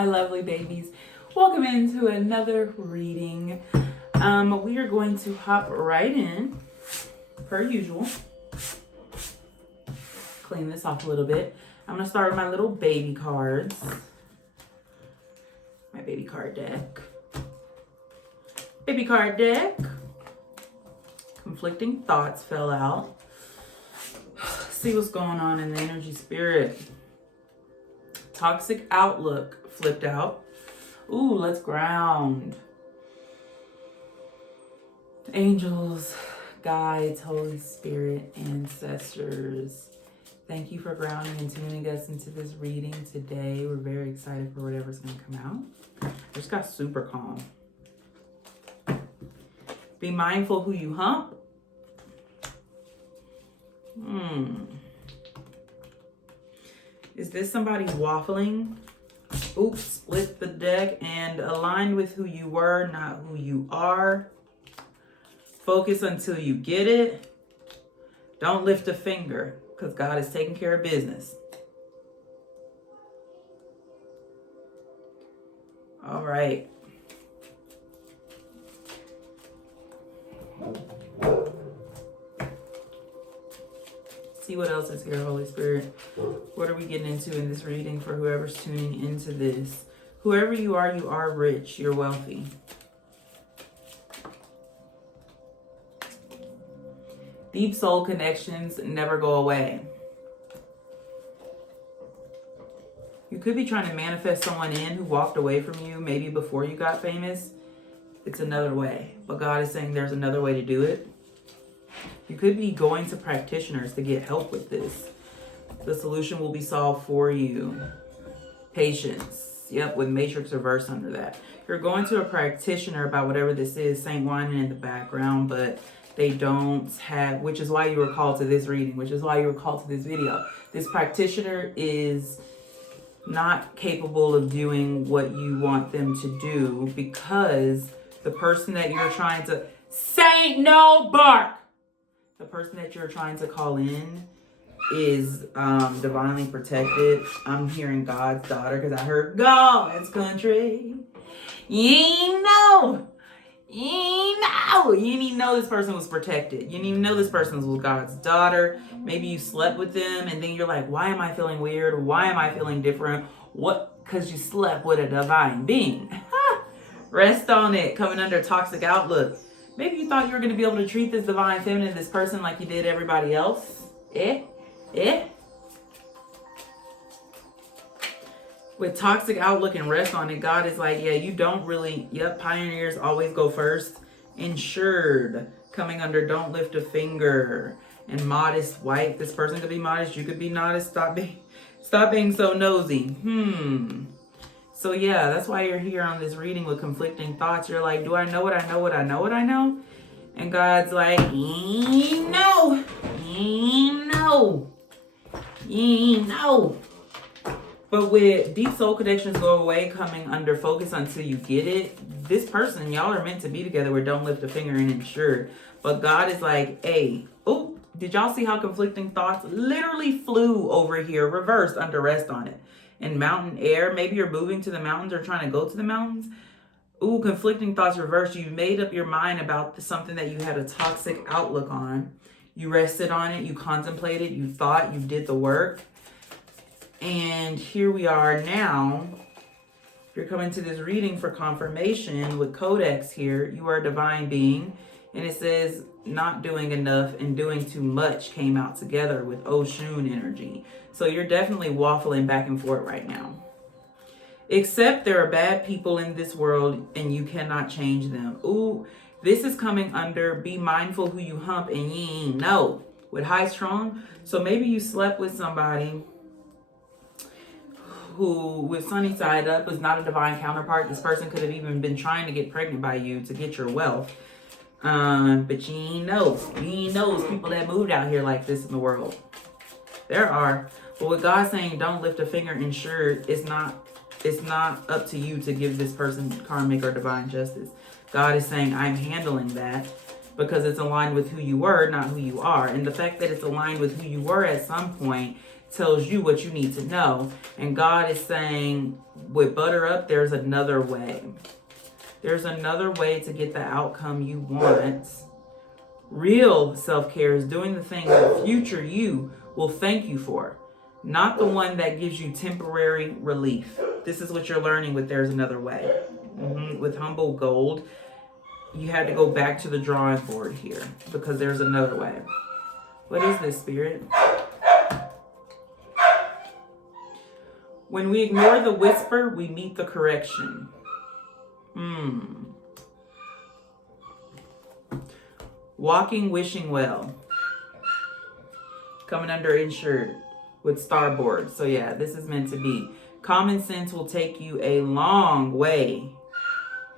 my lovely babies. Welcome into another reading. We are going to hop right in, per usual. Clean this off a little bit. I'm going to start with my little baby cards. My baby card deck. Baby card deck. Conflicting thoughts fell out. See what's going on in the energy spirit. Toxic outlook flipped out. Ooh, let's ground. Angels, guides, Holy Spirit, ancestors. Thank you for grounding and tuning us into this reading today. We're very excited for whatever's going to come out. I just got super calm. Be mindful who you hump. Is this somebody waffling? Oops, split the deck and align with who you were, not who you are. Focus until you get it. Don't lift a finger because God is taking care of business. All right. See what else is here, Holy Spirit. What are we getting into in this reading for whoever's tuning into this? Whoever you are rich, you're wealthy. Deep soul connections never go away. You could be trying to manifest someone in who walked away from you maybe before you got famous. It's another way. But God is saying there's another way to do it. You could be going to practitioners to get help with this. The solution will be solved for you. Patience. Yep, with matrix reverse under that. You're going to a practitioner about whatever this is, Saint whining in the background, but they don't have, which is why you were called to this reading, which is why you were called to this video. This practitioner is not capable of doing what you want them to do because the person that you're trying to, Saint No Bark! The person that you're trying to call in is divinely protected. I'm hearing God's daughter because I heard God's country. You didn't even know this person was protected. You didn't even know this person was God's daughter. Maybe you slept with them and then you're like, why am I feeling weird? Why am I feeling different? What? Because you slept with a divine being. Rest on it. Coming under toxic outlook. Maybe you thought you were going to be able to treat this divine feminine, this person, like you did everybody else. With toxic outlook and rest on it, God is like, yeah, you don't really, pioneers always go first. Insured, coming under don't lift a finger. And modest wife, this person could be modest, you could be modest. Stop being so nosy. So yeah, that's why you're here on this reading with conflicting thoughts. You're like, do I know what I know what I know what I know? And God's like, no. But with deep soul connections go away, coming under focus until you get it, this person, y'all are meant to be together where don't lift a finger and ensure. But God is like, hey, did y'all see how conflicting thoughts literally flew over here, reversed under rest on it? In mountain air, maybe you're moving to the mountains or trying to go to the mountains. Conflicting thoughts reversed. You made up your mind about something that you had a toxic outlook on. You rested on it, you contemplated, you thought, you did the work. And here we are now. You're coming to this reading for confirmation with Codex here. You are a divine being. And it says not doing enough and doing too much came out together with Oshun energy. So you're definitely waffling back and forth right now. Except there are bad people in this world and you cannot change them. This is coming under be mindful who you hump and you ain't know. With high strong. So maybe you slept with somebody who with sunny side up is not a divine counterpart. This person could have even been trying to get pregnant by you to get your wealth. But you ain't know. You ain't know people that moved out here like this in the world. There are. But with God saying don't lift a finger, insured, it's not up to you to give this person karmic or divine justice. God is saying I'm handling that because it's aligned with who you were, not who you are. And the fact that it's aligned with who you were at some point tells you what you need to know. And God is saying, with butter up, there's another way. There's another way to get the outcome you want. Real self-care is doing the thing that future you will thank you for, not the one that gives you temporary relief. This is what you're learning with There's Another Way. With Humble Gold, you had to go back to the drawing board here because there's another way. What is this, Spirit? When we ignore the whisper, we meet the correction. Walking, wishing well. Coming under insured with starboard. So yeah, this is meant to be. Common sense will take you a long way.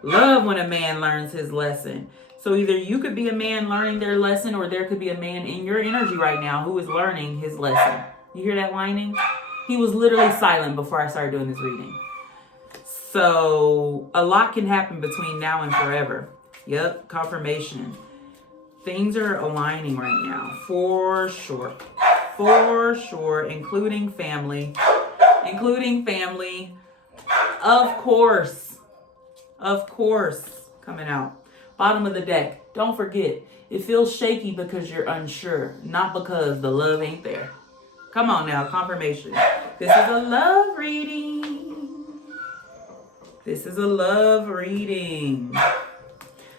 Love when a man learns his lesson. So either you could be a man learning their lesson, or there could be a man in your energy right now who is learning his lesson. You hear that whining? He was literally silent before I started doing this reading. So a lot can happen between now and forever. Yep, confirmation. Things are aligning right now, for sure. For sure, including family. Of course, coming out. Bottom of the deck, don't forget, it feels shaky because you're unsure, not because the love ain't there. Come on now, confirmation. This is a love reading.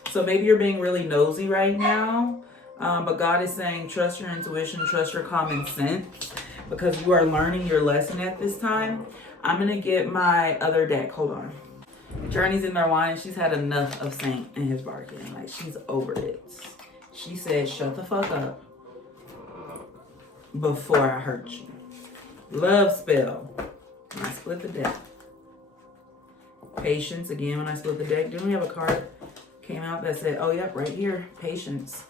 So maybe you're being really nosy right now, but God is saying trust your intuition, trust your common sense, because you are learning your lesson at this time. I'm going to get my other deck. Hold on. Journey's in there whining. She's had enough of Saint and his barking. Like, she's over it. She said, shut the fuck up before I hurt you. Love spell. When I split the deck. Patience. Again, when I split the deck. Didn't we have a card came out that said, oh, yep, right here. Patience.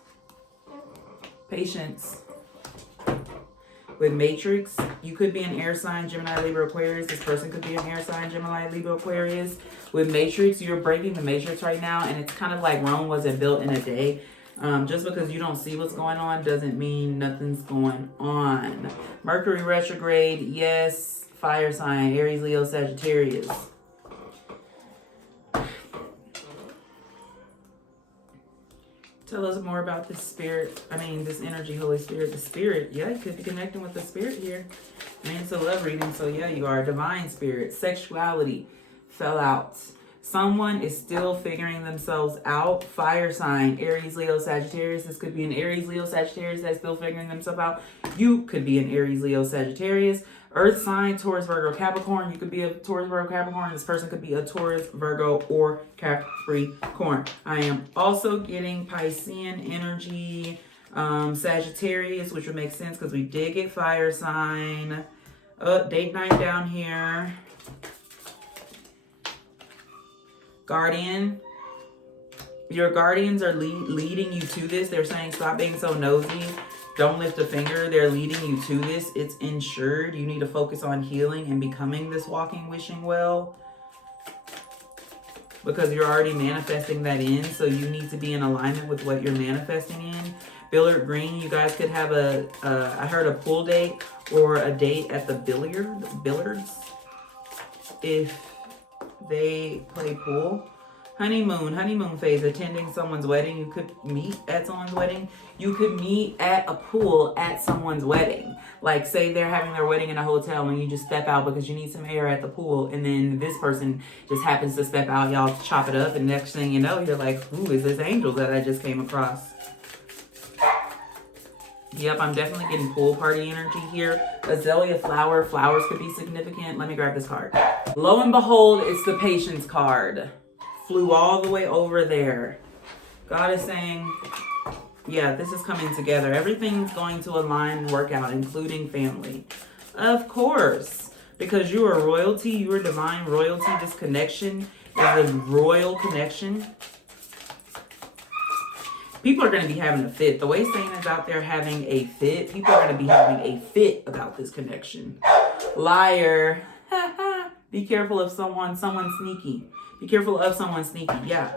With Matrix, you could be an air sign, Gemini, Libra, Aquarius. This person could be an air sign, Gemini, Libra, Aquarius. With Matrix, you're breaking the Matrix right now, and it's kind of like Rome wasn't built in a day. Just because you don't see what's going on doesn't mean nothing's going on. Mercury retrograde, yes. Fire sign, Aries, Leo, Sagittarius. Tell us more about this spirit. This energy, Holy Spirit. The spirit. Yeah, you could be connecting with the spirit here. It's a love reading. So yeah, you are a divine spirit. Sexuality fell out. Someone is still figuring themselves out. Fire sign, Aries, Leo, Sagittarius. This could be an Aries, Leo, Sagittarius that's still figuring themselves out. You could be an Aries, Leo, Sagittarius. Earth sign, Taurus, Virgo, Capricorn. You could be a Taurus, Virgo, Capricorn. This person could be a Taurus, Virgo, or Capricorn. I am also getting Piscean energy, Sagittarius, which would make sense because we did get fire sign. Date night down here. Guardian. Your guardians are leading you to this. They're saying stop being so nosy. Don't lift a finger. They're leading you to this. It's insured. You need to focus on healing and becoming this walking, wishing well. Because you're already manifesting that in. So you need to be in alignment with what you're manifesting in. Billard Green, you guys could have I heard a pool date or a date at the billiards. If they play pool. Honeymoon phase, attending someone's wedding. You could meet at someone's wedding. You could meet at a pool at someone's wedding. Like, say they're having their wedding in a hotel and you just step out because you need some air at the pool, and then this person just happens to step out. Y'all chop it up, and next thing you know, you're like, who is this angel that I just came across? Yep, I'm definitely getting pool party energy here. Azalea flower. Flowers could be significant. Let me grab this card. Lo and behold, it's the Patience card. Flew all the way over there. God is saying, yeah, this is coming together. Everything's going to align and work out, including family. Of course, because you are royalty, you are divine royalty. This connection is a royal connection. People are going to be having a fit. The way Satan is out there having a fit, people are going to be having a fit about this connection. Liar. Be careful of someone sneaky. Be careful of someone sneaky. Yeah.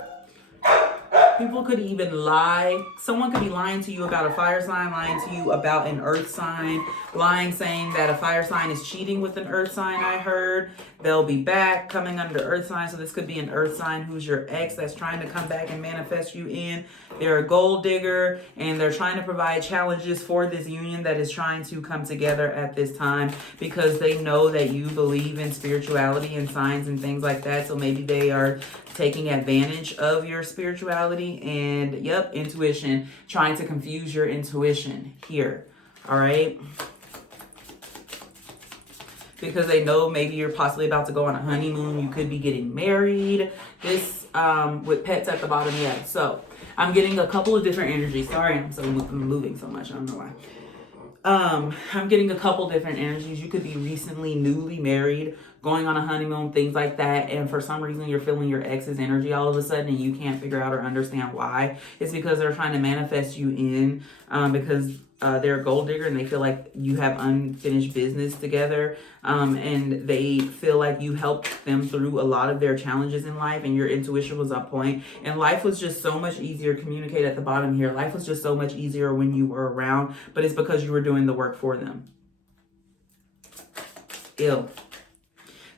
People could even lie. Someone could be lying to you about a fire sign, lying to you about an earth sign, lying saying that a fire sign is cheating with an earth sign, I heard. They'll be back coming under earth sign. So this could be an earth sign who's your ex that's trying to come back and manifest you in. They're a gold digger and they're trying to provide challenges for this union that is trying to come together at this time because they know that you believe in spirituality and signs and things like that. So maybe they are taking advantage of your spirituality and, yep, intuition, trying to confuse your intuition here. All right. Because they know maybe you're possibly about to go on a honeymoon. You could be getting married. This with pets at the bottom. Yeah. So I'm getting a couple of different energies. Sorry, I'm moving so much. I don't know why. I'm getting a couple different energies. You could be recently newly married, going on a honeymoon, things like that. And for some reason, you're feeling your ex's energy all of a sudden and you can't figure out or understand why. It's because they're trying to manifest you in because they're a gold digger and they feel like you have unfinished business together. And they feel like you helped them through a lot of their challenges in life and your intuition was on point. And life was just so much easier. Communicate at the bottom here. Life was just so much easier when you were around, but it's because you were doing the work for them. Ew.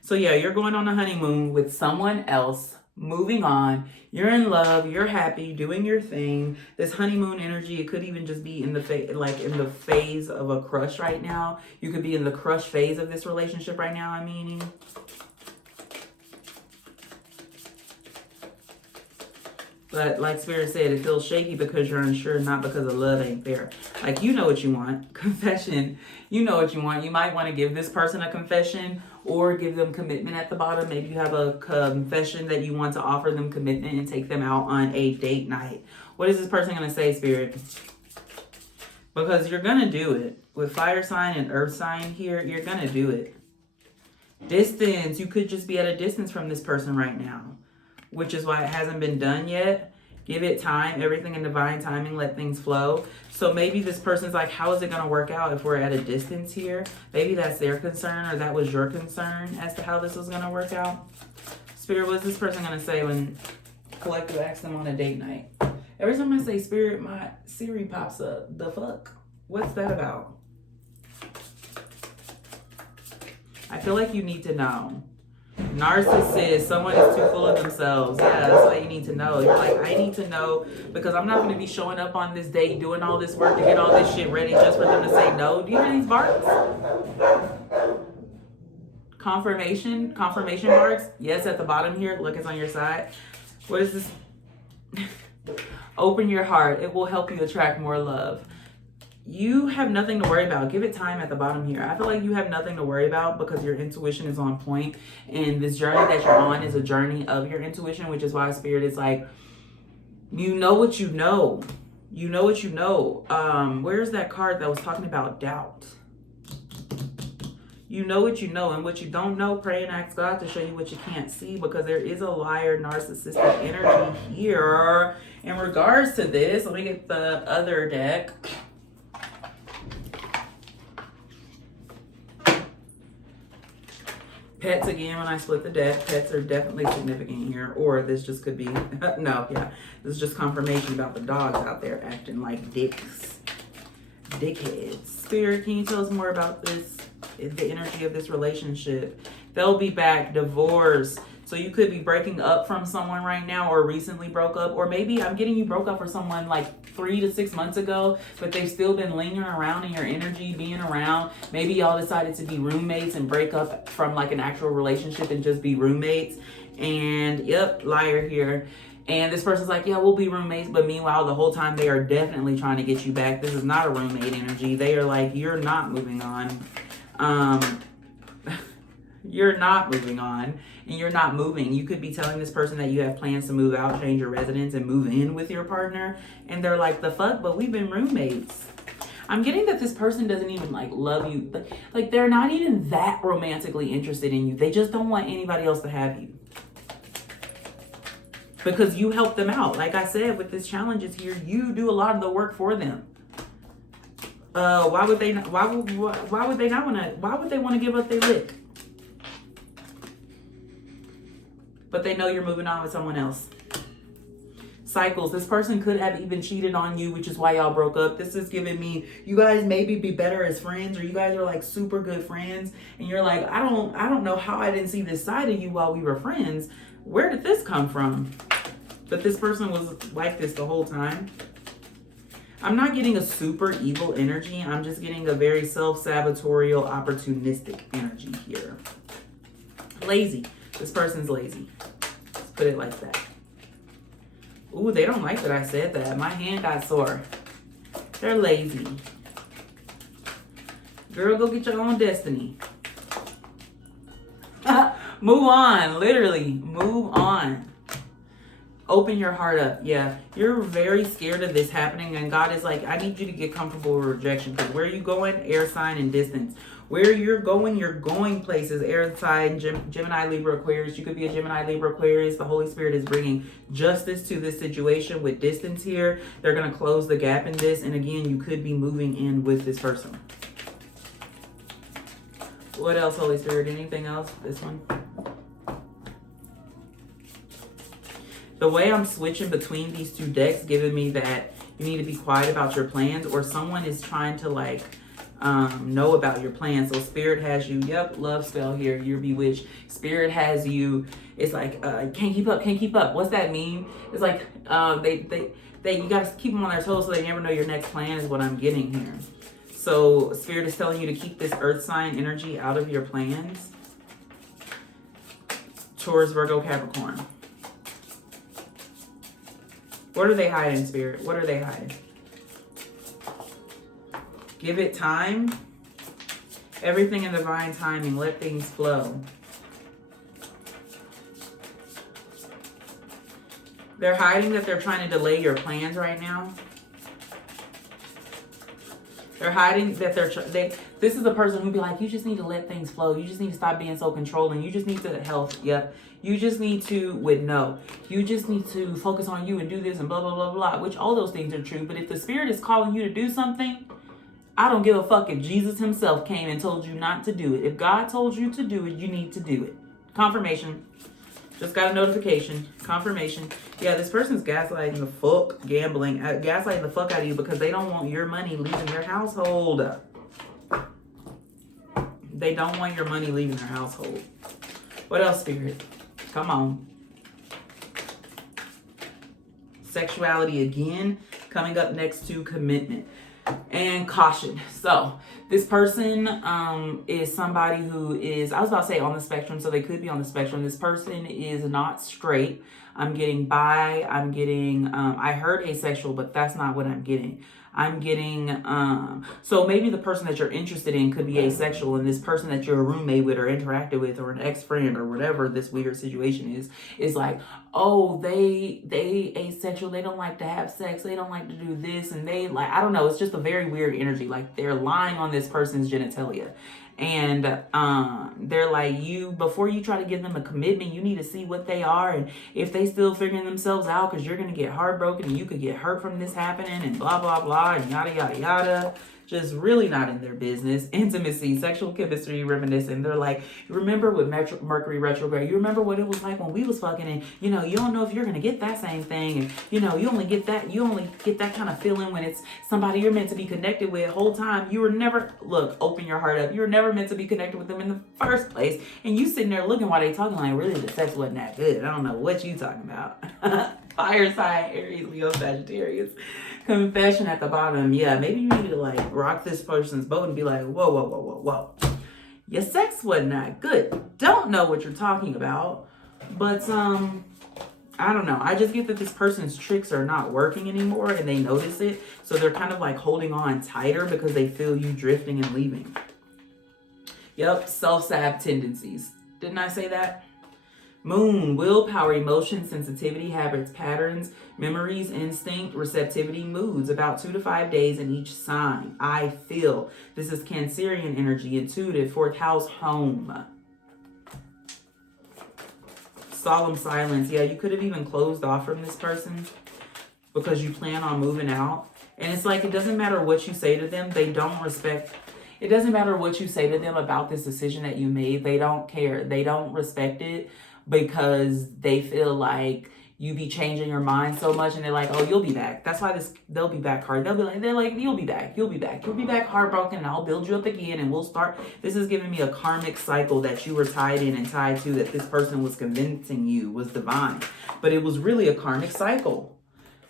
So yeah, you're going on a honeymoon with someone else, moving on. You're in love, you're happy, doing your thing. This honeymoon energy, it could even just be in the phase of a crush right now. You could be in the crush phase of this relationship right now, But like Spirit said, it feels shaky because you're unsure, not because of love ain't there. Like, you know what you want. Confession. You know what you want. You might want to give this person a confession or give them commitment at the bottom. Maybe you have a confession that you want to offer them commitment and take them out on a date night. What is this person going to say, Spirit? Because you're going to do it. With fire sign and earth sign here, you're going to do it. Distance. You could just be at a distance from this person right now, which is why it hasn't been done yet. Give it time, everything in divine timing, let things flow. So maybe this person's like, how is it going to work out if we're at a distance here? Maybe that's their concern or that was your concern as to how this was going to work out. Spirit, what's this person going to say when Collective asks them on a date night? Every time I say Spirit, my Siri pops up. The fuck? What's that about? I feel like you need to know. Narcissist, someone is too full of themselves. Yeah, that's what you need to know. You're like, I need to know because I'm not going to be showing up on this date, doing all this work to get all this shit ready just for them to say no. Do you hear these barks? Confirmation barks. Yes, at the bottom here. Look, it's on your side. What is this? Open your heart. It will help you attract more love. You have nothing to worry about. Give it time at the bottom here. I feel like you have nothing to worry about because your intuition is on point. And this journey that you're on is a journey of your intuition, which is why Spirit is like, you know what you know. You know what you know. Where's that card that was talking about doubt? You know what you know, and what you don't know, pray and ask God to show you what you can't see, because there is a liar, narcissistic energy here in regards to this. Let me get the other deck. Pets again, when I split the deck, pets are definitely significant here. Or this just could be, this is just confirmation about the dogs out there acting like dickheads. Spirit, can you tell us more about this, the energy of this relationship? They'll be back, divorce. So you could be breaking up from someone right now or recently broke up. Or maybe I'm getting you broke up for someone like 3 to 6 months ago, but they've still been lingering around in your energy, being around. Maybe y'all decided to be roommates and break up from like an actual relationship and just be roommates. And yep, liar here. And this person's like, yeah, we'll be roommates. But meanwhile, the whole time they are definitely trying to get you back. This is not a roommate energy. They are like, you're not moving on. You're not moving on. And you're not moving. You could be telling this person that you have plans to move out, change your residence, and move in with your partner. And they're like, the fuck? But we've been roommates. I'm getting that this person doesn't even like love you. Like they're not even that romantically interested in you. They just don't want anybody else to have you. Because you help them out. Like I said, with this challenges here, you do a lot of the work for them. Why would they want to give up their lick? But they know you're moving on with someone else. cycles. This person could have even cheated on you, which is why y'all broke up. This is giving me you guys maybe be better as friends, or you guys are like super good friends and you're like, I don't know how I didn't see this side of you while we were friends. Where did this come from? But this person was like this the whole time. I'm not getting a super evil energy. I'm just getting a very self-sabotorial, opportunistic energy here. Lazy. This person's lazy. Let's put it like that. Ooh, they don't like that I said that. My hand got sore. They're lazy. Girl, go get your own destiny. Move on. Literally, move on. Open your heart up. Yeah, you're very scared of this happening, and God is like, I need you to get comfortable with rejection, because where you going? Air sign and distance. Where you're going places. Air sign, Gemini, Libra, Aquarius. You could be a Gemini, Libra, Aquarius. The Holy Spirit is bringing justice to this situation with distance here. They're going to close the gap in this, and again, you could be moving in with this person. What else, Holy Spirit? Anything else? This one? The way I'm switching between these two decks giving me that you need to be quiet about your plans, or someone is trying to like know about your plans. So Spirit has you, yep, love spell here, you're bewitched. Spirit has you, it's like, can't keep up. What's that mean? It's like you gotta keep them on their toes so they never know your next plan is what I'm getting here. So Spirit is telling you to keep this earth sign energy out of your plans. Taurus, Virgo, Capricorn. What are they hiding, Spirit? What are they hiding? Give it time. Everything in divine timing. Let things flow. They're hiding that they're trying to delay your plans right now. They're hiding that this is a person who'd be like, you just need to let things flow. You just need to stop being so controlling. You just need to yep. You just need to, you just need to focus on you and do this and blah, blah, blah, blah, which all those things are true. But if the Spirit is calling you to do something, I don't give a fuck if Jesus himself came and told you not to do it. If God told you to do it, you need to do it. Confirmation. Just got a notification. Confirmation. Yeah, this person's gaslighting the fuck, gaslighting the fuck out of you because they don't want your money leaving your household. They don't want your money leaving their household. What else, Spirit? Come on. Sexuality again, coming up next to commitment and caution. So this person is somebody who is, I was about to say on the spectrum, so they could be on the spectrum. This person is not straight. I'm getting bi. I'm getting, I heard asexual, but that's not what I'm getting. I'm getting, so maybe the person that you're interested in could be asexual, and this person that you're a roommate with or interacted with or an ex-friend or whatever this weird situation is like, oh, they asexual, they don't like to have sex, they don't like to do this, and they like, I don't know, it's just a very weird energy, like they're lying on this person's genitalia. And they're like, before you try to give them a commitment, you need to see what they are. And if they still figuring themselves out, because you're going to get heartbroken and you could get hurt from this happening and blah, blah, blah, and yada, yada, yada. Just really not in their business. Intimacy, sexual chemistry, reminiscing. They're like, remember with Mercury retrograde, you remember what it was like when we was fucking, and you don't know if you're gonna get that same thing, and you only get that kind of feeling when it's somebody you're meant to be connected with. Whole time you were never, open your heart up, you were never meant to be connected with them in the first place, and you sitting there looking while they talking like, really the sex wasn't that good. I don't know what you talking about. Fire sign, Aries, Leo, Sagittarius. Confession at the bottom. Yeah, maybe you need to rock this person's boat and be like, whoa, whoa, whoa, whoa, whoa. Your sex wasn't that good. Don't know what you're talking about. But I don't know. I just get that this person's tricks are not working anymore and they notice it. So they're kind of holding on tighter because they feel you drifting and leaving. Yep, self-sab tendencies. Didn't I say that? Moon, willpower, emotion, sensitivity, habits, patterns, memories, instinct, receptivity, moods. About 2 to 5 days in each sign. I feel. This is Cancerian energy, intuitive, 4th house, home. Solemn silence. Yeah, you could have even closed off from this person because you plan on moving out. And it's like, it doesn't matter what you say to them. They don't respect. It doesn't matter what you say to them about this decision that you made. They don't care. They don't respect it. Because they feel like you be changing your mind so much, and they're like, oh, you'll be back. That's why this they'll be back card. They're like, you'll be back. You'll be back. You'll be back heartbroken, and I'll build you up again, and we'll start. This is giving me a karmic cycle that you were tied in and tied to, that this person was convincing you was divine. But it was really a karmic cycle.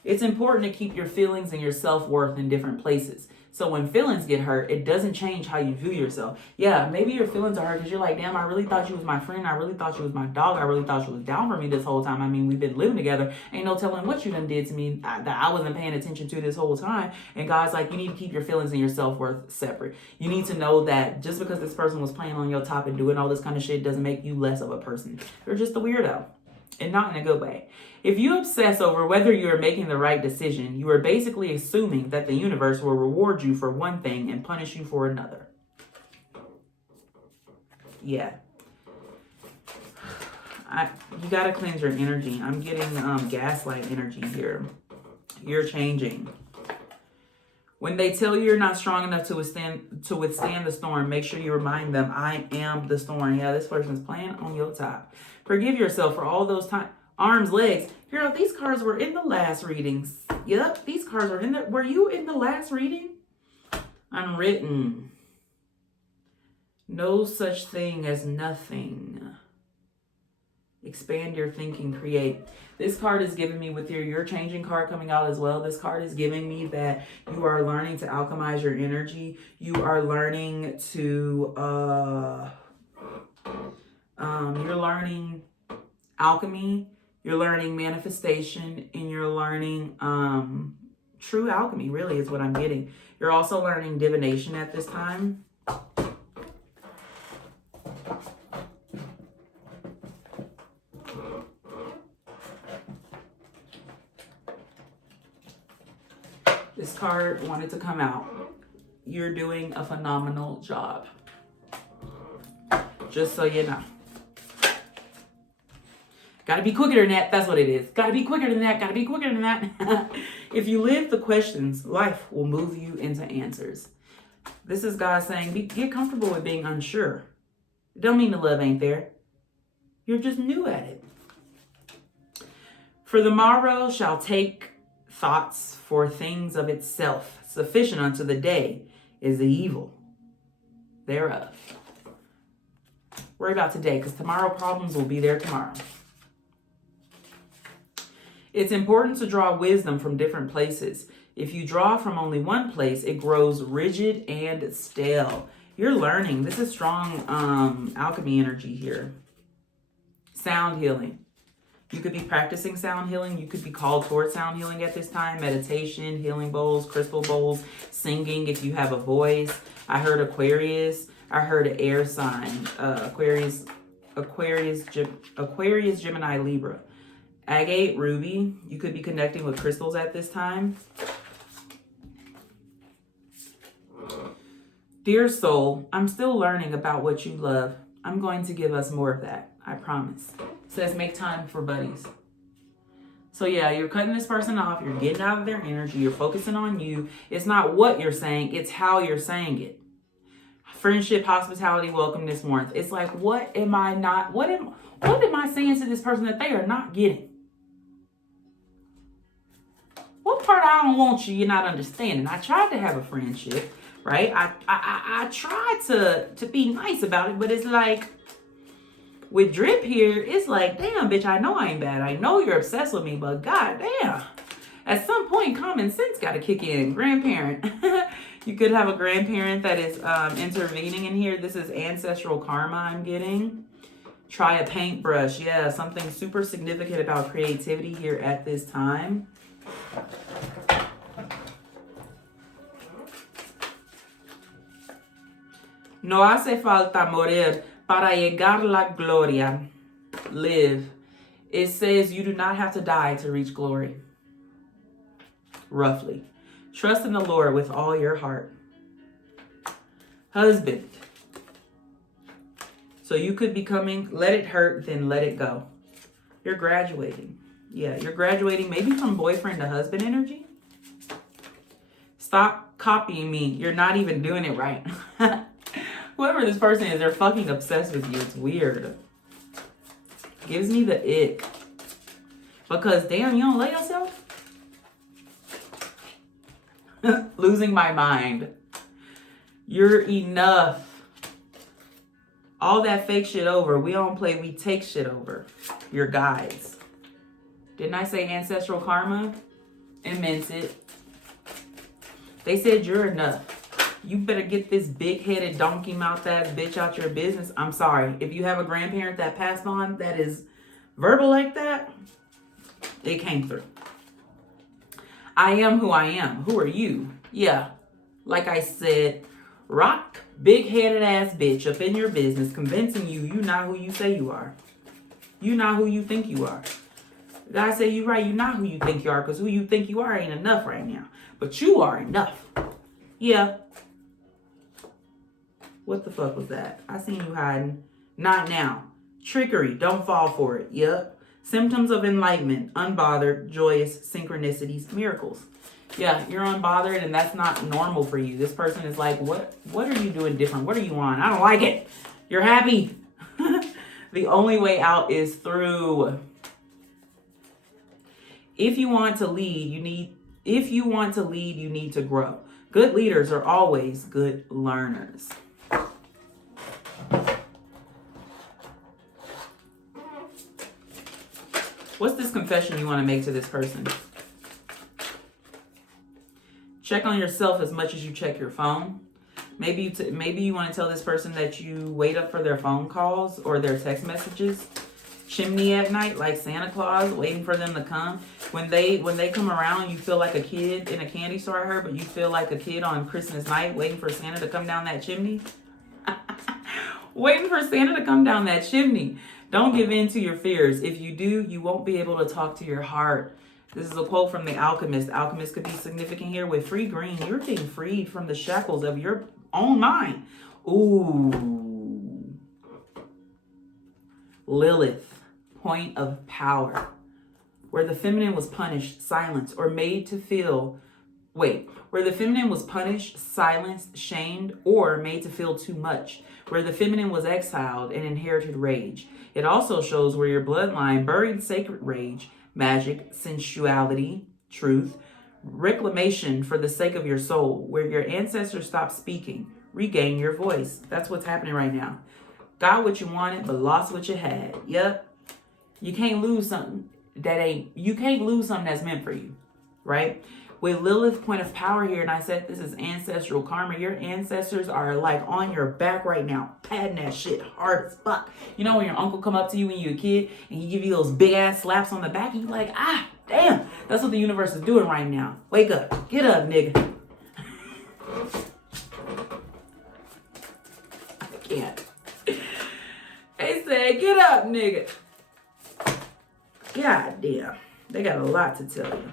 It's important to keep your feelings and your self-worth in different places. So when feelings get hurt, it doesn't change how you view yourself. Yeah, maybe your feelings are hurt because you're like, damn, I really thought you was my friend. I really thought you was my dog. I really thought you was down for me this whole time. I mean, we've been living together. Ain't no telling what you done did to me that I wasn't paying attention to this whole time. And God's like, you need to keep your feelings and your self-worth separate. You need to know that just because this person was playing on your top and doing all this kind of shit doesn't make you less of a person. You're just a weirdo. And not in a good way. If you obsess over whether you are making the right decision, you are basically assuming that the universe will reward you for one thing and punish you for another. Yeah. You got to cleanse your energy. I'm getting gaslight energy here. You're changing. When they tell you you're not strong enough to withstand the storm, make sure you remind them, I am the storm. Yeah, this person's playing on your top. Forgive yourself for all those times. Arms, legs. Girl, these cards were in the last readings. Yep, these cards are in there. Were you in the last reading? Unwritten. No such thing as nothing. Expand your thinking, create. This card is giving me, with your changing card coming out as well, this card is giving me that you are learning to alchemize your energy. You are learning to, you're learning alchemy, you're learning manifestation, and you're learning true alchemy, really, is what I'm getting. You're also learning divination at this time. This card wanted to come out. You're doing a phenomenal job. Just so you know. Gotta be quicker than that. That's what it is. Gotta be quicker than that. Gotta be quicker than that. If you live the questions, life will move you into answers. This is God saying, get comfortable with being unsure. It don't mean the love ain't there. You're just new at it. For the morrow shall take thoughts for things of itself. Sufficient unto the day is the evil thereof. Worry about today, because tomorrow problems will be there tomorrow. It's important to draw wisdom from different places. If you draw from only one place, it grows rigid and stale. You're learning. This is strong alchemy energy here. Sound healing. You could be practicing sound healing. You could be called towards sound healing at this time. Meditation, healing bowls, crystal bowls, singing if you have a voice. I heard Aquarius. I heard an air sign. Aquarius, Gemini, Libra. Agate, ruby. You could be connecting with crystals at this time. Dear soul, I'm still learning about what you love. I'm going to give us more of that. I promise. It says make time for buddies. So yeah, you're cutting this person off. You're getting out of their energy. You're focusing on you. It's not what you're saying. It's how you're saying it. Friendship, hospitality, welcome this warmth. It's like, what am I saying to this person that they are not getting? What part I don't want you, you're not understanding? I tried to have a friendship, right? I tried to be nice about it, but it's like, with Drip here, it's like, damn, bitch, I know I ain't bad. I know you're obsessed with me, but goddamn. At some point, common sense got to kick in. Grandparent. You could have a grandparent that is intervening in here. This is ancestral karma I'm getting. Try a paintbrush. Yeah, something super significant about creativity here at this time. No hace falta morir para llegar la gloria. Live. It says you do not have to die to reach glory. Roughly. Trust in the Lord with all your heart. Husband. So you could be coming, let it hurt, then let it go. You're graduating. Yeah, you're graduating maybe from boyfriend to husband energy. Stop copying me. You're not even doing it right. Whoever this person is, they're fucking obsessed with you. It's weird. Gives me the ick. Because damn, you don't love yourself? Losing my mind. You're enough. All that fake shit over. We don't play, we take shit over. Your guides. Didn't I say ancestral karma? It meant it. They said you're enough. You better get this big-headed, donkey-mouthed ass bitch out your business. I'm sorry. If you have a grandparent that passed on that is verbal like that, it came through. I am who I am. Who are you? Yeah. Like I said, rock big-headed ass bitch up in your business convincing you not who you say you are. You not who you think you are. God said you right, you not who you think you are, because who you think you are ain't enough right now. But you are enough. Yeah. What the fuck was that? I seen you hiding. Not now. Trickery. Don't fall for it. Yep. Symptoms of enlightenment. Unbothered. Joyous. Synchronicities. Miracles. Yeah, you're unbothered and that's not normal for you. This person is like, what are you doing different? What are you on? I don't like it. You're happy. The only way out is through. If you want to lead, you need to grow. Good leaders are always good learners. What's this confession you want to make to this person? Check on yourself as much as you check your phone. Maybe you want to tell this person that you wait up for their phone calls or their text messages. Chimney at night like Santa Claus, waiting for them to come. When they come around, you feel like a kid in a candy store, I heard, but you feel like a kid on Christmas night waiting for Santa to come down that chimney. Waiting for Santa to come down that chimney. Don't give in to your fears. If you do, you won't be able to talk to your heart. This is a quote from The Alchemist. Alchemist could be significant here. With free green, you're being freed from the shackles of your own mind. Ooh. Lilith, point of power. Where the feminine was punished, silenced, or made to feel... Where the feminine was punished, silenced, shamed, or made to feel too much. Where the feminine was exiled and inherited rage. It also shows where your bloodline buried sacred rage, magic, sensuality, truth, reclamation for the sake of your soul, where your ancestors stopped speaking, regain your voice. That's what's happening right now. Got what you wanted, but lost what you had. Yep. You can't lose something that's meant for you, right? With Lilith, point of power here, and I said this is ancestral karma. Your ancestors are like on your back right now, patting that shit hard as fuck. You know when your uncle come up to you when you're a kid and he give you those big ass slaps on the back and you're like, ah, damn. That's what the universe is doing right now. Wake up. Get up, nigga. I can't. They said, get up, nigga. God damn. They got a lot to tell you.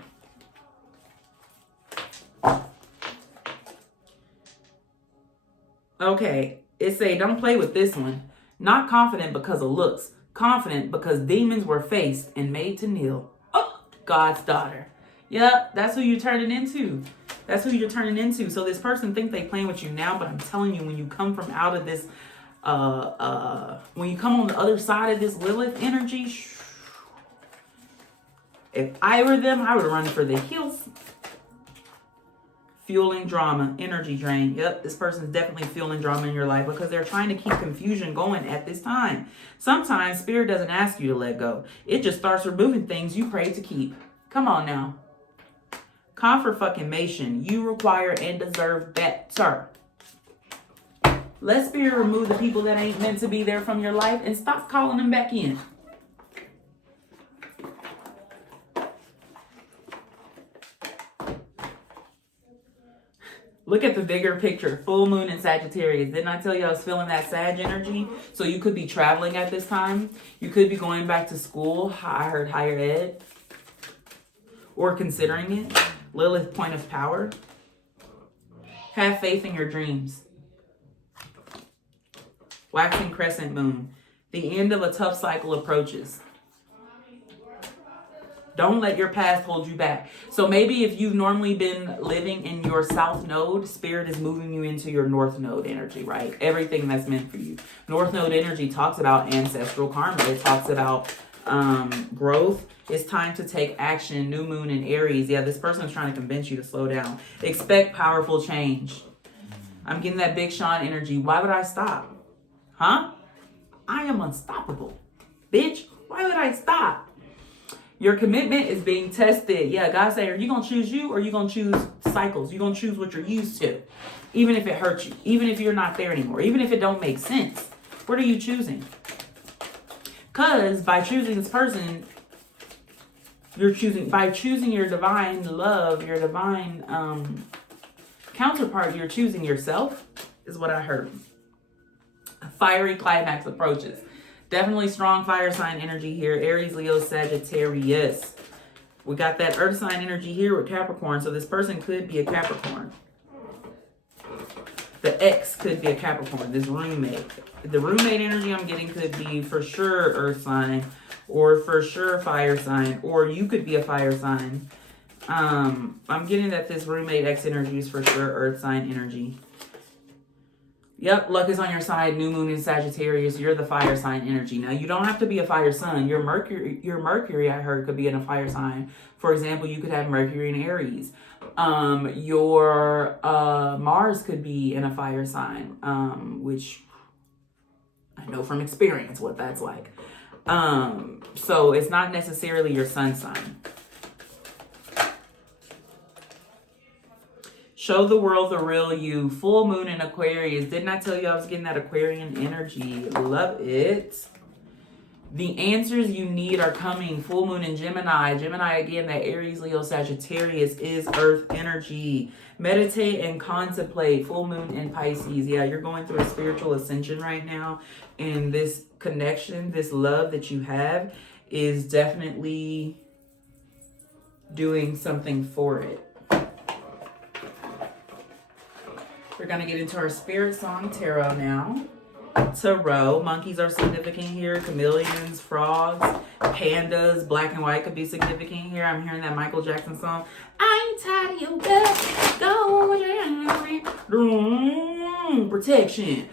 Okay, it say don't play with this one. Not confident because of looks. Confident because demons were faced and made to kneel. Oh, God's daughter. Yep, that's who you're turning into. That's who you're turning into. So this person think they playing with you now, but I'm telling you, when you come from out of this, when you come on the other side of this Lilith energy, if I were them, I would run for the hills. Fueling drama, energy drain. Yep, this person's definitely fueling drama in your life because they're trying to keep confusion going at this time. Sometimes spirit doesn't ask you to let go. It just starts removing things you prayed to keep. Come on now. Confirmation. You require and deserve better. Let spirit remove the people that ain't meant to be there from your life and stop calling them back in. Look at the bigger picture. Full moon in Sagittarius. Didn't I tell you I was feeling that Sag energy? So you could be traveling at this time. You could be going back to school. I heard higher ed. Or considering it. Lilith, point of power. Have faith in your dreams. Waxing crescent moon. The end of a tough cycle approaches. Don't let your past hold you back. So maybe if you've normally been living in your south node, spirit is moving you into your north node energy, right? Everything that's meant for you. North node energy talks about ancestral karma. It talks about growth. It's time to take action. New moon in Aries. Yeah, this person is trying to convince you to slow down. Expect powerful change. I'm getting that Big Sean energy. Why would I stop? Huh? I am unstoppable. Bitch, why would I stop? Your commitment is being tested. Yeah, God say, are you going to choose you or are you going to choose cycles? You're going to choose what you're used to. Even if it hurts you. Even if you're not there anymore. Even if it don't make sense. What are you choosing? Because by choosing this person, by choosing your divine love, your divine counterpart, you're choosing yourself, is what I heard. A fiery climax approaches. Definitely strong fire sign energy here. Aries, Leo, Sagittarius. We got that earth sign energy here with Capricorn. So this person could be a Capricorn. The ex could be a Capricorn. This roommate. The roommate energy I'm getting could be for sure earth sign. Or for sure fire sign. Or you could be a fire sign. I'm getting that this roommate ex energy is for sure earth sign energy. Yep, luck is on your side. New moon in Sagittarius. You're the fire sign energy. Now, you don't have to be a fire sign. Your Mercury, I heard, could be in a fire sign. For example, you could have Mercury in Aries. Your Mars could be in a fire sign, which I know from experience what that's like. So it's not necessarily your sun sign. Show the world the real you. Full moon in Aquarius. Didn't I tell you I was getting that Aquarian energy? Love it. The answers you need are coming. Full moon in Gemini. Gemini, again, that Aries, Leo, Sagittarius is earth energy. Meditate and contemplate. Full moon in Pisces. Yeah, you're going through a spiritual ascension right now. And this connection, this love that you have is definitely doing something for it. We're going to get into our Spirit Song Tarot now. Tarot. Monkeys are significant here. Chameleons, frogs, pandas, black and white could be significant here. I'm hearing that Michael Jackson song. I ain't tired of your girl. Protection.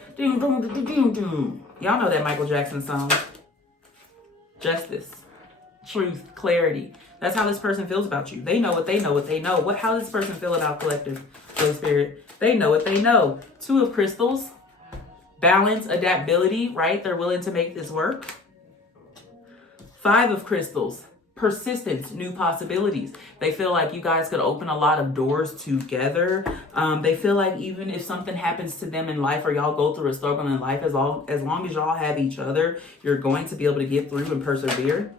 Y'all know that Michael Jackson song. Justice. Truth. Clarity. That's how this person feels about you. They know what they know what they know. How does this person feel about collective Holy Spirit? They know what they know. Two of crystals. Balance, adaptability, right? They're willing to make this work. Five of crystals. Persistence, new possibilities. They feel like you guys could open a lot of doors together. They feel like even if something happens to them in life or y'all go through a struggle in life, as long as y'all have each other, you're going to be able to get through and persevere.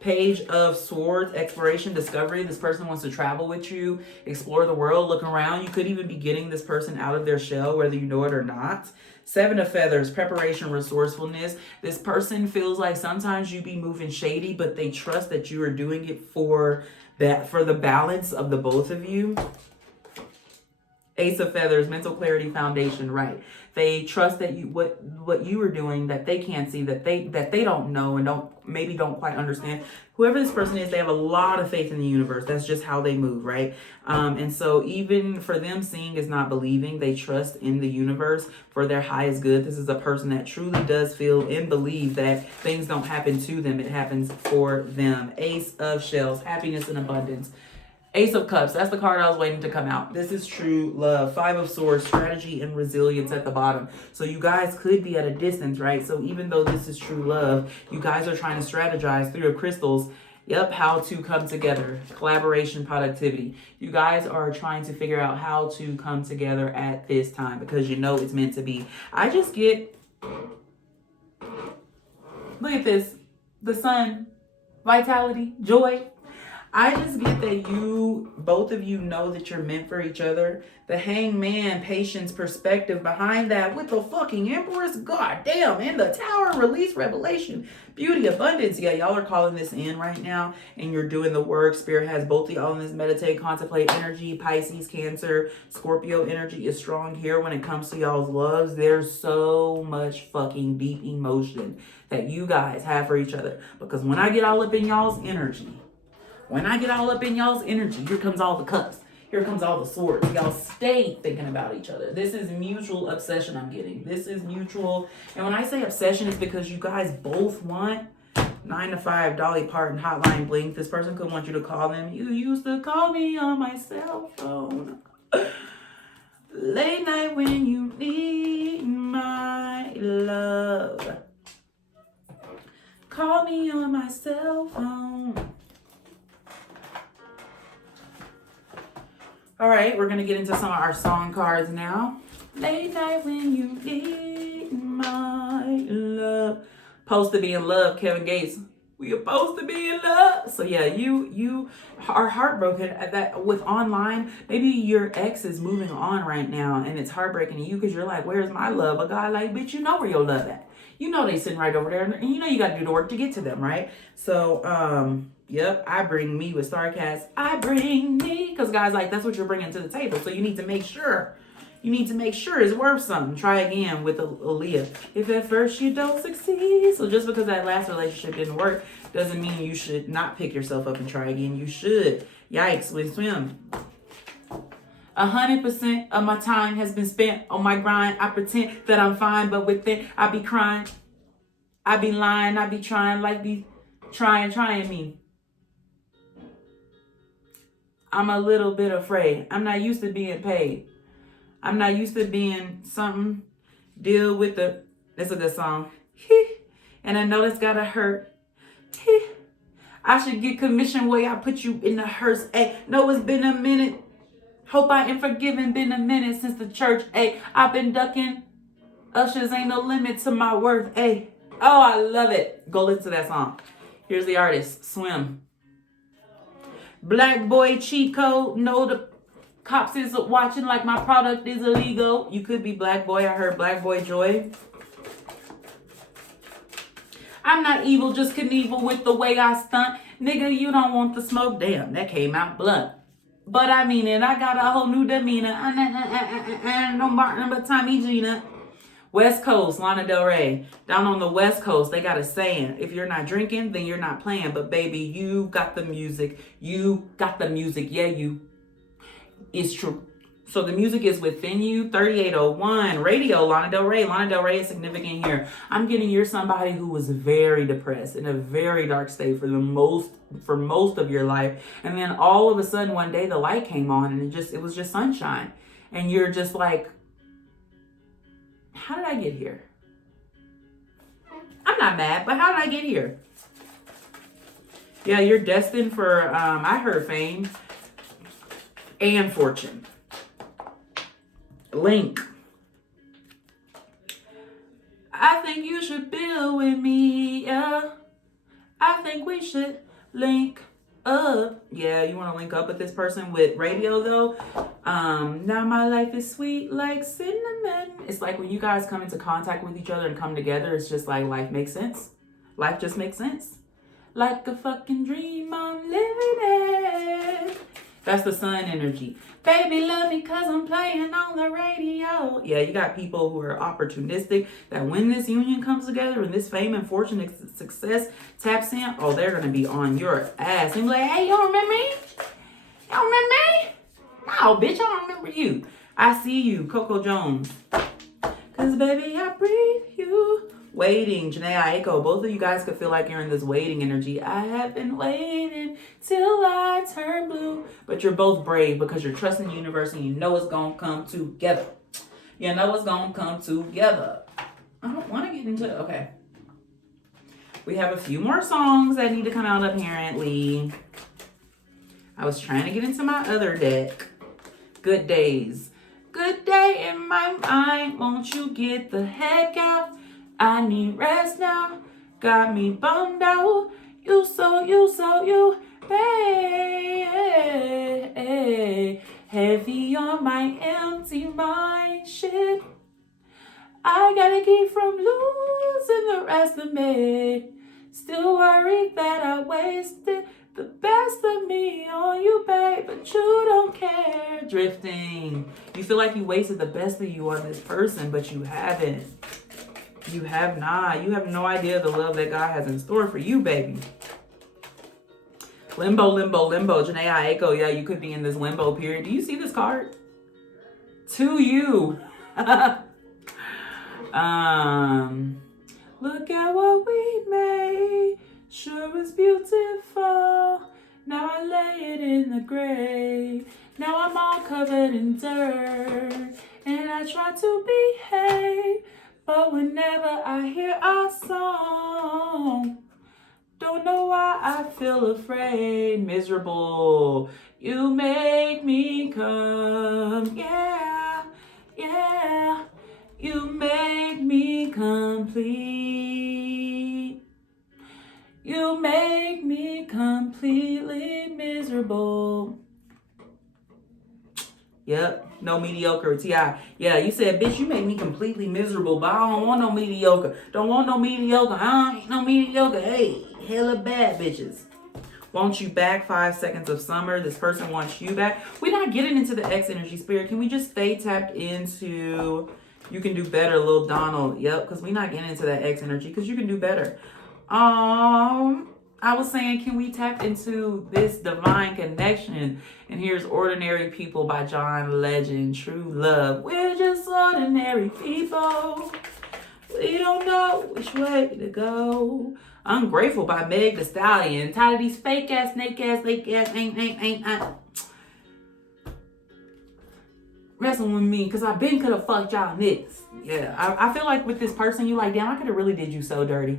Page of Swords, exploration, discovery. This person wants to travel with you, explore the world, look around. You could even be getting this person out of their shell, whether you know it or not. Seven of Feathers, preparation, resourcefulness. This person feels like sometimes you be moving shady, but they trust that you are doing it for the balance of the both of you. Ace of Feathers, mental clarity, foundation, right? They trust that what you are doing that they can't see, that they don't know and don't quite understand. Whoever this person is, they have a lot of faith in the universe. That's just how they move, right? And so even for them, seeing is not believing. They trust in the universe for their highest good. This is a person that truly does feel and believe that things don't happen to them. It happens for them. Ace of Shells, happiness and abundance. Ace of Cups, that's the card I was waiting to come out. This is true love. Five of Swords, strategy and resilience at the bottom. So you guys could be at a distance, right? So even though this is true love, you guys are trying to strategize through your crystals. Yep, how to come together. Collaboration, productivity. You guys are trying to figure out how to come together at this time because you know it's meant to be. I just get... Look at this. The sun, vitality, joy. I just get that both of you know that you're meant for each other. The Hangman, patience, perspective behind that with the fucking Empress. God damn. And the Tower, release, revelation, beauty, abundance. Yeah, y'all are calling this in right now and you're doing the work. Spirit has both of y'all in this meditate, contemplate energy. Pisces, Cancer, Scorpio energy is strong here when it comes to y'all's loves. There's so much fucking deep emotion that you guys have for each other. Because when I get all up in y'all's energy, here comes all the cups. Here comes all the swords. Y'all stay thinking about each other. This is mutual obsession I'm getting. This is mutual. And when I say obsession, it's because you guys both want 9 to 5 Dolly Parton hotline blink. This person could want you to call them. You used to call me on my cell phone. Late night when you need my love. Call me on my cell phone. All right, we're going to get into some of our song cards now. Late night when you need my love. Supposed to be in love, Kevin Gates. We supposed to be in love. So yeah, you are heartbroken at that with online. Maybe your ex is moving on right now and it's heartbreaking to you because you're like, where's my love? A guy like, bitch, you know where your love at. You know they sitting right over there and you know you got to do the work to get to them, right? So, yep, I bring me with Starcast. I bring me because guys, like, that's what you're bringing to the table. So you need to make sure. You need to make sure it's worth something. Try again with Aaliyah. If at first you don't succeed. So just because that last relationship didn't work doesn't mean you should not pick yourself up and try again. You should. Yikes, with swim. 100% of my time has been spent on my grind. I pretend that I'm fine, but within I be crying. I be lying. I be trying like be trying me. I'm a little bit afraid. I'm not used to being paid. I'm not used to being something. Deal with the, that's a good song. And I know that's gotta hurt. I should get commission where I put you in the hearse. Ay, know it's been a minute. Hope I am forgiven. Been a minute since the church. Ay, I've been ducking. Ushers ain't no limit to my worth. Ay, oh, I love it. Go listen to that song. Here's the artist, Swim. Black boy cheat code. No, the cops is watching like my product is illegal. You could be black boy. I heard black boy joy. I'm not evil, just Knievel with the way I stunt. Nigga, you don't want the smoke. Damn, that came out blunt. But I mean it. I got a whole new demeanor. No Martin, but Tommy Gina. West Coast, Lana Del Rey. Down on the West Coast, they got a saying. If you're not drinking, then you're not playing. But baby, you got the music. You got the music. Yeah, you. It's true. So the music is within you. 3801 radio, Lana Del Rey. Lana Del Rey is significant here. I'm getting you're somebody who was very depressed in a very dark state for most of your life. And then all of a sudden one day the light came on and it was just sunshine. And you're just like, how did I get here? I'm not mad, but how did I get here? Yeah, you're destined for I heard fame and fortune. Link. I think you should build with me, yeah. I think we should link up. Yeah, you want to link up with this person with radio though. Now my life is sweet like cinnamon. It's like when you guys come into contact with each other and come together, it's just like life makes sense. Life just makes sense. Like a fucking dream I'm living in. That's the sun energy. Baby, love me cause I'm playing on the radio. Yeah, you got people who are opportunistic that when this union comes together and this fame and fortune and success taps in, oh, they're going to be on your ass. And be like, hey, you don't remember me? You don't remember me? No, bitch, I don't remember you. I see you, Coco Jones. Cause baby, I breathe you. Waiting, Janae Aiko. Both of you guys could feel like you're in this waiting energy. I have been waiting till I turn blue. But you're both brave because you're trusting the universe and you know it's going to come together. You know it's going to come together. I don't want to get into it. Okay. We have a few more songs that need to come out apparently. I was trying to get into my other deck. Good days. Good day in my mind. Won't you get the heck out? I need rest now. Got me bummed out. You, hey, heavy on my empty mind. Shit. I gotta keep from losing the rest of me. Still worried that I wasted the best of me on you, babe, but you don't care. Drifting. You feel like you wasted the best of you on this person, but you haven't. You have not. You have no idea the love that God has in store for you, baby. Limbo. Janae Aiko, yeah, you could be in this limbo period. Do you see this card? To you. Look at what we made. Sure was beautiful. Now I lay it in the grave. Now I'm all covered in dirt. And I try to behave. But whenever I hear our song, don't know why I feel afraid. Miserable. You make me come. Yeah, yeah. You make me complete. You make me completely miserable. Yep, no mediocre. T.I. Yeah, you said, bitch, you make me completely miserable, but I don't want no mediocre. Don't want no mediocre. I ain't no mediocre. Hey, hella bad bitches. Want you back, 5 seconds of summer. This person wants you back. We're not getting into the X energy, spirit. Can we just stay tapped into you can do better, Lil Donald? Yep, because we're not getting into that X energy because you can do better. I was saying, can we tap into this divine connection? And here's Ordinary People by John Legend. True love. We're just ordinary people. We don't know which way to go. Ungrateful by Meg Thee Stallion. Tired of these fake ass, snake ass, ain't wrestling with me because I been could have fucked y'all niggas. Yeah, I feel like with this person, you like, damn, I could have really did you so dirty.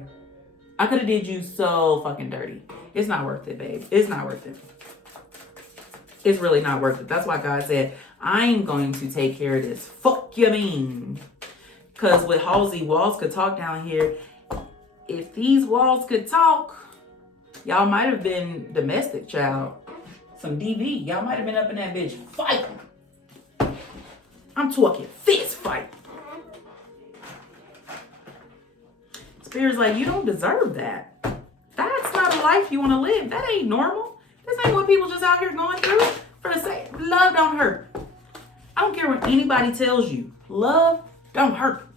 I could have did you so fucking dirty. It's not worth it, babe. It's not worth it. It's really not worth it. That's why God said, I'm going to take care of this. Fuck you mean. Because with Halsey, walls could talk down here. If these walls could talk, y'all might have been domestic, child. Some DV. Y'all might have been up in that bitch fighting. I'm talking fist fight. Spirit's like, you don't deserve that. That's not a life you want to live. That ain't normal. This ain't what people just out here going through. For the sake, love don't hurt. I don't care what anybody tells you. Love don't hurt.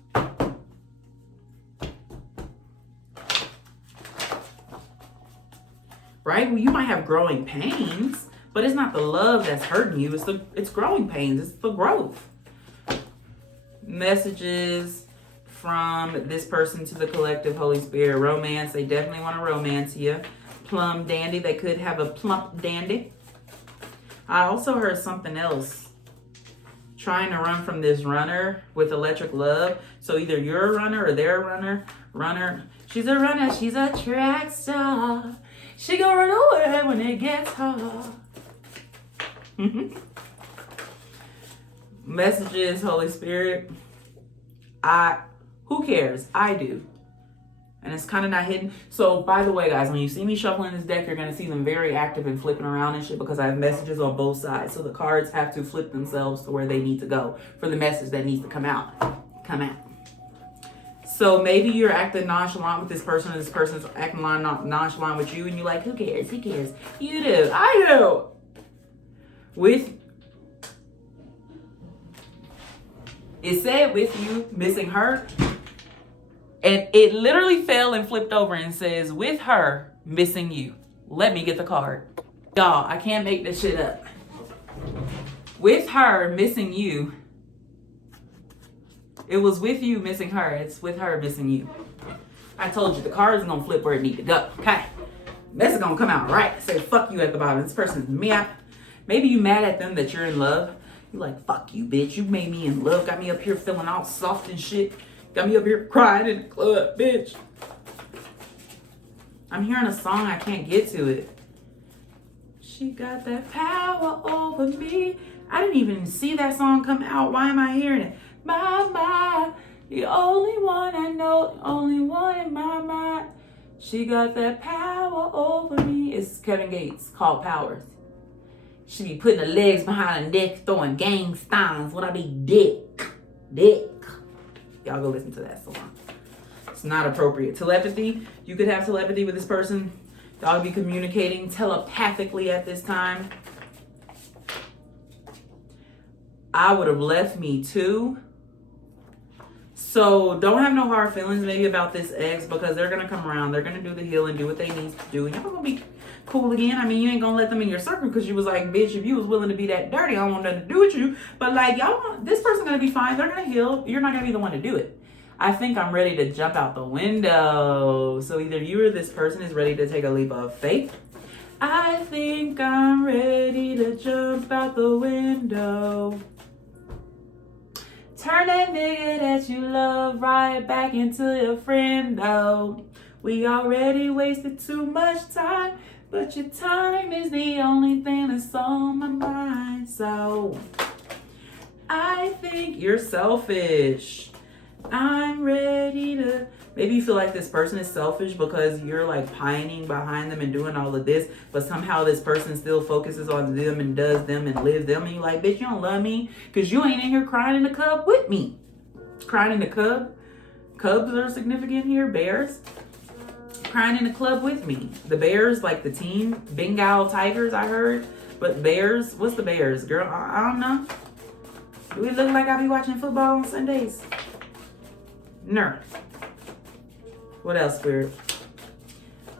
Right? Well, you might have growing pains, but it's not the love that's hurting you. It's growing pains. It's the growth. Messages from this person to the collective, Holy Spirit. Romance. They definitely want to romance you. Plum dandy. They could have a plump dandy. I also heard something else. Trying to run from this runner with electric love. So either you're a runner or they're a runner. Runner. She's a runner. She's a track star. She gonna run away when it gets hard. Messages, Holy Spirit. Who cares? I do. And it's kind of not hidden. So, by the way, guys, when you see me shuffling this deck, you're going to see them very active and flipping around and shit because I have messages on both sides. So the cards have to flip themselves to where they need to go for the message that needs to come out. Come out. So maybe you're acting nonchalant with this person and this person's acting nonchalant with you and you're like, who cares? He cares. You do. I do. It said with you missing her. And it literally fell and flipped over and says, with her missing you. Let me get the card. Y'all, I can't make this shit up. With her missing you. It was with you missing her. It's with her missing you. I told you the card is going to flip where it need to go. Okay. This is going to come out right. Say fuck you at the bottom. This person's mad. Maybe you mad at them that you're in love. You're like, fuck you, bitch. You made me in love. Got me up here feeling all soft and shit. Got me up here crying in the club, bitch. I'm hearing a song. I can't get to it. She got that power over me. I didn't even see that song come out. Why am I hearing it? My, the only one I know, the only one in my mind. She got that power over me. It's Kevin Gates, called Powers. She be putting her legs behind her neck, throwing gang signs. When I be dick. Y'all go listen to that song. It's not appropriate. Telepathy. You could have telepathy with this person. Y'all be communicating telepathically at this time. I would have left me too. So don't have no hard feelings maybe about this ex because they're going to come around. They're going to do the healing, do what they need to do. Y'all going to be cool again. I mean, you ain't going to let them in your circle because you was like, bitch, if you was willing to be that dirty, I don't want nothing to do with you. But like, y'all, this person's going to be fine. They're going to heal. You're not going to be the one to do it. I think I'm ready to jump out the window. So either you or this person is ready to take a leap of faith. I think I'm ready to jump out the window. Turn that nigga that you love right back into your friend, though. We already wasted too much time, but your time is the only thing that's on my mind. So I think you're selfish. I'm ready to... Maybe you feel like this person is selfish because you're like pining behind them and doing all of this, but somehow this person still focuses on them and does them and lives them. And you're like, bitch, you don't love me because you ain't in here crying in the cub with me. Crying in the cub. Cubs are significant here. Bears. Crying in the club with me. The Bears, like the team. Bengal Tigers, I heard. But Bears, what's the Bears? Girl, I don't know. Do we look like I be watching football on Sundays? No. What else, Spirit?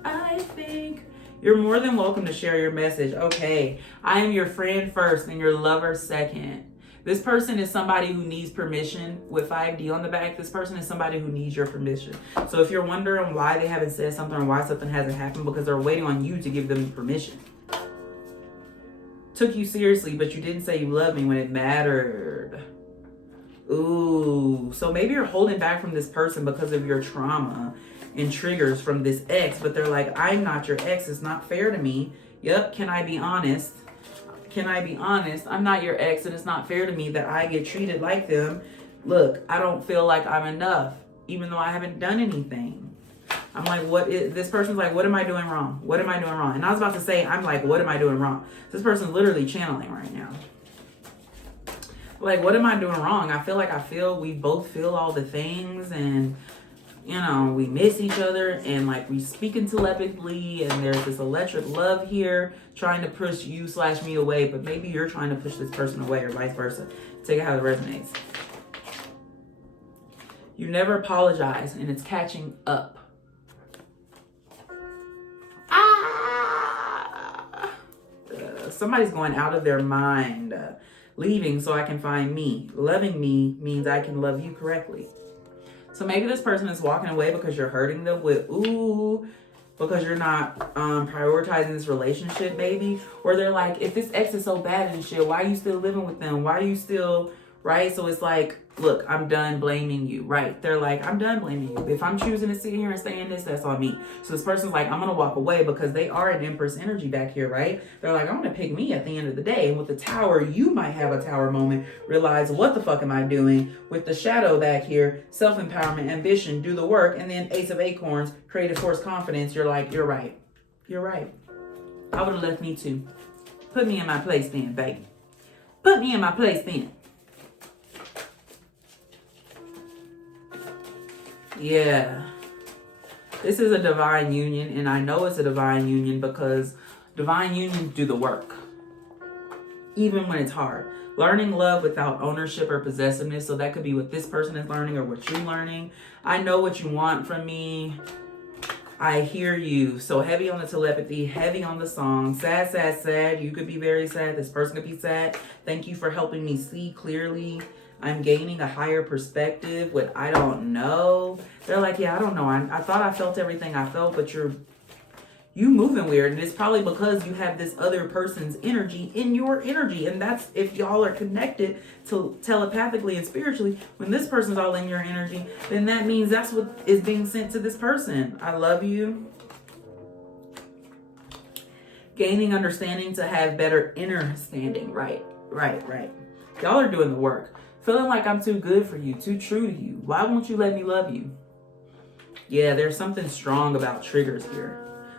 I think you're more than welcome to share your message. Okay, I am your friend first and your lover second. This person is somebody who needs permission with 5D on the back. This person is somebody who needs your permission. So if you're wondering why they haven't said something or why something hasn't happened, because they're waiting on you to give them permission. Took you seriously, but you didn't say you love me when it mattered. Ooh, so maybe you're holding back from this person because of your trauma and triggers from this ex, but they're like, I'm not your ex. It's not fair to me. Yep, can I be honest? Can I be honest? I'm not your ex, and it's not fair to me that I get treated like them. Look, I don't feel like I'm enough, even though I haven't done anything. I'm like, this person's like, what am I doing wrong? What am I doing wrong? And I was about to say, I'm like, what am I doing wrong? This person's literally channeling right now. Like, what am I doing wrong? I feel like we both feel all the things, and you know, we miss each other, and like we speaking telepathically, and there's this electric love here trying to push you/me away, but maybe you're trying to push this person away, or vice versa. Take it how it resonates. You never apologize, and it's catching up. Somebody's going out of their mind, leaving so I can find me. Loving me means I can love you correctly. So maybe this person is walking away because you're hurting them with, because you're not prioritizing this relationship, baby. Or they're like, if this ex is so bad and shit, why are you still living with them? Why are you still, right? So it's like, look, I'm done blaming you, right? They're like, I'm done blaming you. If I'm choosing to sit here and stay in this, that's on me. So this person's like, I'm going to walk away because they are an Empress energy back here, right? They're like, I'm going to pick me at the end of the day. And with the Tower, you might have a Tower moment. Realize, what the fuck am I doing? With the Shadow back here, self-empowerment, ambition, do the work. And then Ace of Acorns, creative force, confidence. You're like, you're right. You're right. I would have left me too. Put me in my place then, baby. Put me in my place then. Yeah, this is a divine union, and I know it's a divine union because divine unions do the work, even when it's hard. Learning love without ownership or possessiveness, so that could be what this person is learning or what you're learning. I know what you want from me. I hear you. So heavy on the telepathy, heavy on the song. Sad, sad, sad. You could be very sad. This person could be sad. Thank you for helping me see clearly. I'm gaining a higher perspective with I don't know. They're like, yeah, I don't know. I thought I felt everything I felt, but you moving weird. And it's probably because you have this other person's energy in your energy. And that's if y'all are connected to telepathically and spiritually. When this person's all in your energy, then that means that's what is being sent to this person. I love you. Gaining understanding to have better inner standing. Right. Y'all are doing the work. Feeling like I'm too good for you, too true to you. Why won't you let me love you? Yeah, there's something strong about triggers here.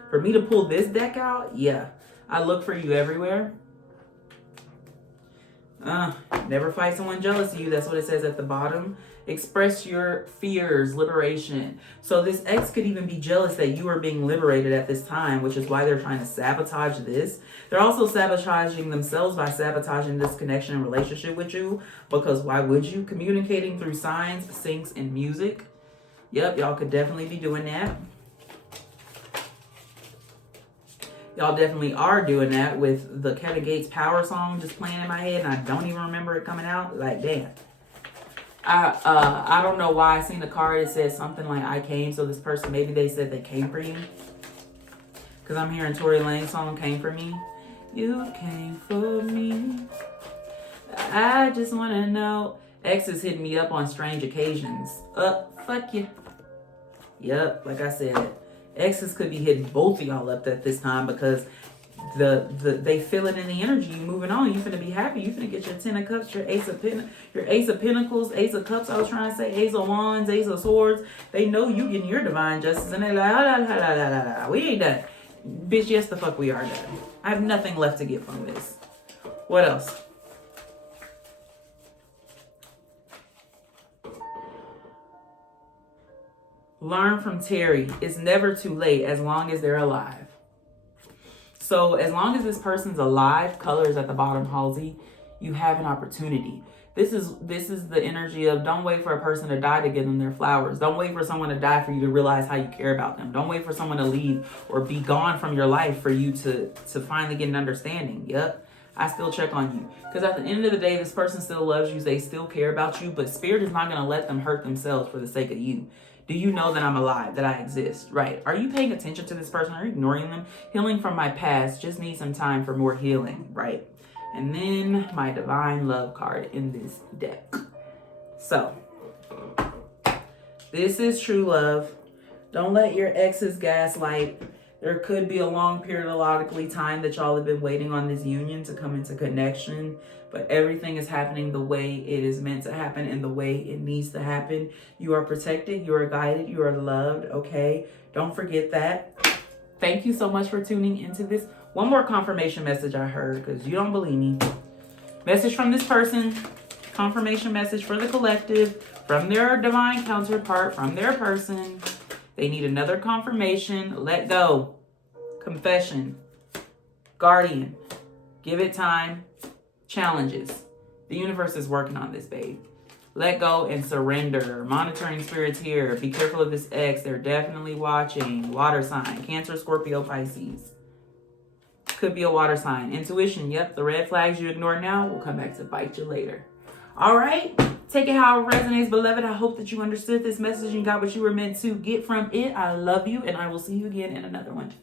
For me to pull this deck out, yeah. I look for you everywhere. Never fight someone jealous of you. That's what it says at the bottom. Express your fears, liberation. So this ex could even be jealous that you are being liberated at this time, which is why they're trying to sabotage this. They're also sabotaging themselves by sabotaging this connection and relationship with you. Because why would you? Communicating through signs, syncs, and music. Yep, y'all could definitely be doing that. Y'all definitely are doing that with the Kevin Gates Power song just playing in my head, and I don't even remember it coming out. Like, damn. I don't know why I seen the card. It says something like I came. So this person, maybe they said they came for you. Because I'm hearing Tory Lane's song Came For Me. You came for me. I just want to know. Exes hitting me up on strange occasions. Fuck you. Yep, like I said, exes could be hitting both of y'all up at this time because they feel it in the energy. You moving on. You finna be happy. You finna get your 10 of Cups, your Ace of Pentacles, Ace of Cups. I was trying to say Ace of Wands, Ace of Swords. They know you getting your divine justice, and they're like, we ain't done. Bitch, yes the fuck we are done. I have nothing left to get from this. What else? Learn from Terry. It's never too late as long as they're alive. So as long as this person's alive, colors at the bottom, Halsey, you have an opportunity. This is the energy of don't wait for a person to die to give them their flowers. Don't wait for someone to die for you to realize how you care about them. Don't wait for someone to leave or be gone from your life for you to finally get an understanding. Yep. I still check on you. Because at the end of the day, this person still loves you. They still care about you. But Spirit is not going to let them hurt themselves for the sake of you. Do you know that I'm alive, that I exist? Right. Are you paying attention to this person? Are you ignoring them? Healing from my past. Just need some time for more healing. Right. And then my Divine Love card in this deck. So, this is true love. Don't let your exes gaslight. There could be a long periodically time that y'all have been waiting on this union to come into connection, but everything is happening the way it is meant to happen and the way it needs to happen. You are protected, you are guided, you are loved, okay? Don't forget that. Thank you so much for tuning into this. One more confirmation message I heard, because you don't believe me. Message from this person, confirmation message for the collective, from their divine counterpart, from their person. They need another confirmation. Let go. Confession. Guardian. Give it time. Challenges. The universe is working on this, babe. Let go and surrender. Monitoring spirits here. Be careful of this ex. They're definitely watching. Water sign. Cancer, Scorpio, Pisces. Could be a water sign. Intuition. Yep. The red flags you ignore now will come back to bite you later. All right. Take it how it resonates, beloved. I hope that you understood this message and got what you were meant to get from it. I love you, and I will see you again in another one.